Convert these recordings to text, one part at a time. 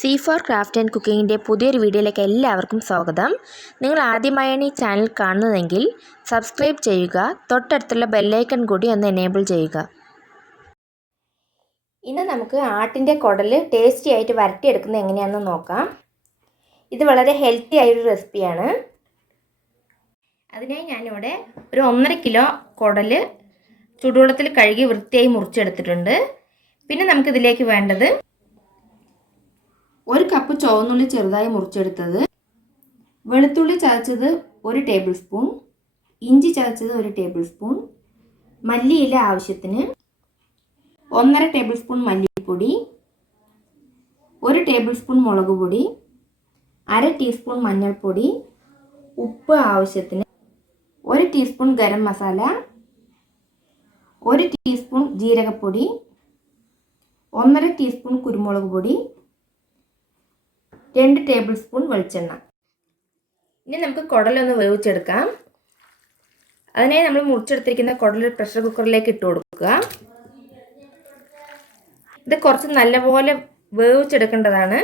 C four craft and കുക്കിങ്ങിൻ്റെ പുതിയൊരു വീഡിയോയിലേക്ക് എല്ലാവർക്കും സ്വാഗതം. നിങ്ങൾ ആദ്യമായാണ് ഈ ചാനൽ കാണുന്നതെങ്കിൽ സബ്സ്ക്രൈബ് ചെയ്യുക, തൊട്ടടുത്തുള്ള ബെല്ലൈക്കൺ കൂടി ഒന്ന് എനേബിൾ ചെയ്യുക. ഇന്ന് നമുക്ക് ആട്ടിൻ്റെ കുടൽ ടേസ്റ്റി ആയിട്ട് വരട്ടിയെടുക്കുന്നത് എങ്ങനെയാണെന്ന് നോക്കാം. ഇത് വളരെ ഹെൽത്തി ആയൊരു റെസിപ്പിയാണ്. അതിനായി ഞാനിവിടെ ഒരു 1.5 കിലോ കുടൽ ചൂടുവെള്ളത്തിൽ കഴുകി വൃത്തിയായി മുറിച്ചെടുത്തിട്ടുണ്ട്. പിന്നെ നമുക്കിതിലേക്ക് വേണ്ടത് 1 കപ്പ് ചുവന്നുള്ളി ചെറുതായി മുറിച്ചെടുത്തത്, വെളുത്തുള്ളി ചതച്ചത് 1 ടേബിൾ സ്പൂൺ, ഇഞ്ചി ചതച്ചത് 1 ടേബിൾ സ്പൂൺ, മല്ലിയില ആവശ്യത്തിന്, 1.5 ടേബിൾ സ്പൂൺ മല്ലിപ്പൊടി, 1 ടേബിൾ സ്പൂൺ മുളക് പൊടി, 1/2 ടീസ്പൂൺ മഞ്ഞൾപ്പൊടി, ഉപ്പ് ആവശ്യത്തിന്, 1 ടീസ്പൂൺ ഗരം മസാല, 1 ടീസ്പൂൺ ജീരകപ്പൊടി, 1.5 ടീസ്പൂൺ കുരുമുളക് പൊടി, 2 ടേബിൾ സ്പൂൺ വെളിച്ചെണ്ണ. ഇനി നമുക്ക് കുടലൊന്ന് വേവിച്ചെടുക്കാം. അതിനായി നമ്മൾ മുറിച്ചെടുത്തിരിക്കുന്ന കുടൽ പ്രഷർ കുക്കറിലേക്ക് ഇട്ട് കൊടുക്കുക. ഇത് കുറച്ച് നല്ലപോലെ വേവിച്ചെടുക്കേണ്ടതാണ്.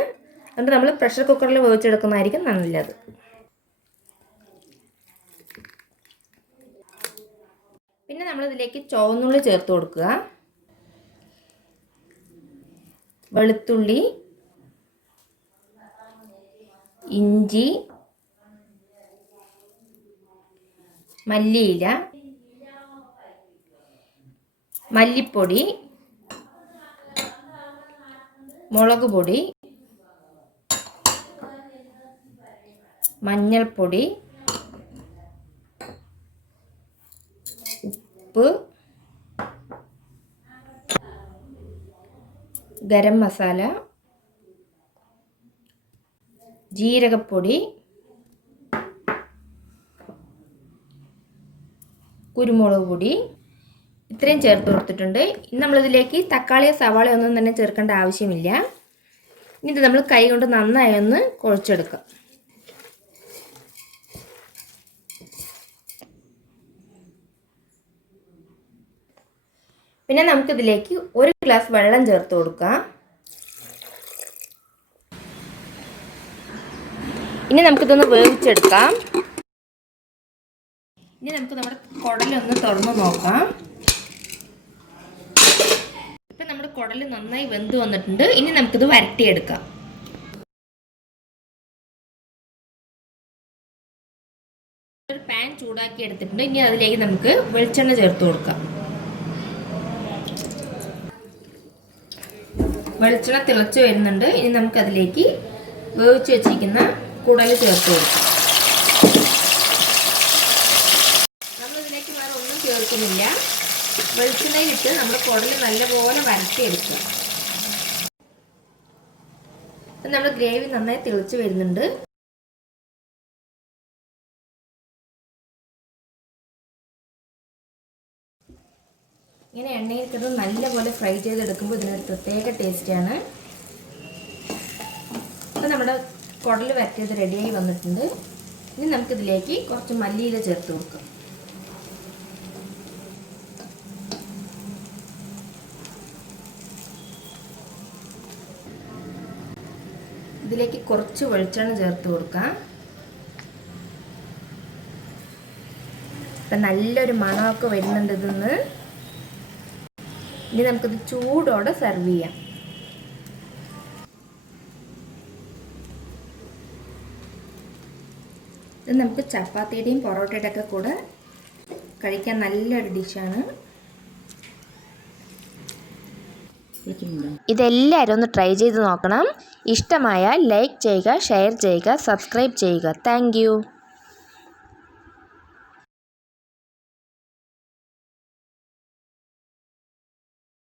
അതുകൊണ്ട് നമ്മൾ പ്രഷർ കുക്കറിൽ വേവിച്ചെടുക്കുന്നതായിരിക്കും നല്ലത്. പിന്നെ നമ്മളിതിലേക്ക് ചുവന്നുള്ളി ചേർത്ത് കൊടുക്കുക, വെളുത്തുള്ളി, ഇഞ്ചി, മല്ലിയില, മല്ലിപ്പൊടി, മുളക് പൊടി, മഞ്ഞൾപ്പൊടി, ഉപ്പ്, ഗരം മസാല, ജീരകപ്പൊടി, കുരുമുളക് പൊടി, ഇത്രയും ചേർത്ത് കൊടുത്തിട്ടുണ്ട്. ഇനി നമ്മളിതിലേക്ക് തക്കാളിയോ സവാളയോ ഒന്നും തന്നെ ചേർക്കേണ്ട ആവശ്യമില്ല. ഇനി ഇത് നമ്മൾ കൈ കൊണ്ട് നന്നായി ഒന്ന് കുഴച്ചെടുക്കാം. പിന്നെ നമുക്കിതിലേക്ക് 1 ഗ്ലാസ് വെള്ളം ചേർത്ത് കൊടുക്കാം. ഇനി നമുക്കിതൊന്ന് വേവിച്ചെടുക്കാം. ഇനി നമുക്ക് നമ്മുടെ കുടലൊന്ന് തുറന്ന് നോക്കാം. ഇപ്പം നമ്മുടെ കുടൽ നന്നായി വെന്ത് വന്നിട്ടുണ്ട്. ഇനി നമുക്കിത് വരട്ടിയെടുക്കാം. ഒരു പാൻ ചൂടാക്കി എടുത്തിട്ടുണ്ട്. ഇനി അതിലേക്ക് നമുക്ക് വെളിച്ചെണ്ണ ചേർത്ത് കൊടുക്കാം. വെളിച്ചെണ്ണ തിളച്ച് വരുന്നുണ്ട്. ഇനി നമുക്കതിലേക്ക് വേവിച്ച് വെച്ചിരിക്കുന്ന കുടൽ ചേർത്ത് കൊടുക്കാം. നമ്മളിതിലേക്ക് വേറെ ഒന്നും ചേർക്കുന്നില്ല. വെളിച്ചെണ്ണയിലിട്ട് നമ്മൾ കുടൽ നല്ലപോലെ വരട്ടിയെടുക്കുക. അപ്പം നമ്മുടെ ഗ്രേവി നന്നായി തിളച്ച് വരുന്നുണ്ട്. ഇങ്ങനെ എണ്ണയിൽ കിടന്ന് നല്ലപോലെ ഫ്രൈ ചെയ്തെടുക്കുമ്പോൾ ഇതിനൊരു പ്രത്യേക ടേസ്റ്റാണ്. അപ്പം നമ്മുടെ കുടൽ വരട്ടിയത് റെഡിയായി വന്നിട്ടുണ്ട്. ഇനി നമുക്കിതിലേക്ക് കുറച്ച് മല്ലിയില ചേർത്ത് കൊടുക്കാം. ഇതിലേക്ക് കുറച്ച് വെളിച്ചെണ്ണ ചേർത്ത് കൊടുക്കാം. ഇപ്പം നല്ലൊരു മണമൊക്കെ വരുന്നുണ്ട് ഇതിന്ന്. ഇനി നമുക്കിത് ചൂടോടെ സെർവ് ചെയ്യാം. ഇത് നമുക്ക് ചപ്പാത്തിയുടെയും പൊറോട്ടയുടെ ഒക്കെ കൂടെ കഴിക്കാൻ നല്ലൊരു ഡിഷാണ്. ഇതെല്ലാവരും ഒന്ന് ട്രൈ ചെയ്ത് നോക്കണം. ഇഷ്ടമായാൽ ലൈക്ക് ചെയ്യുക, ഷെയർ ചെയ്യുക, സബ്സ്ക്രൈബ് ചെയ്യുക. താങ്ക്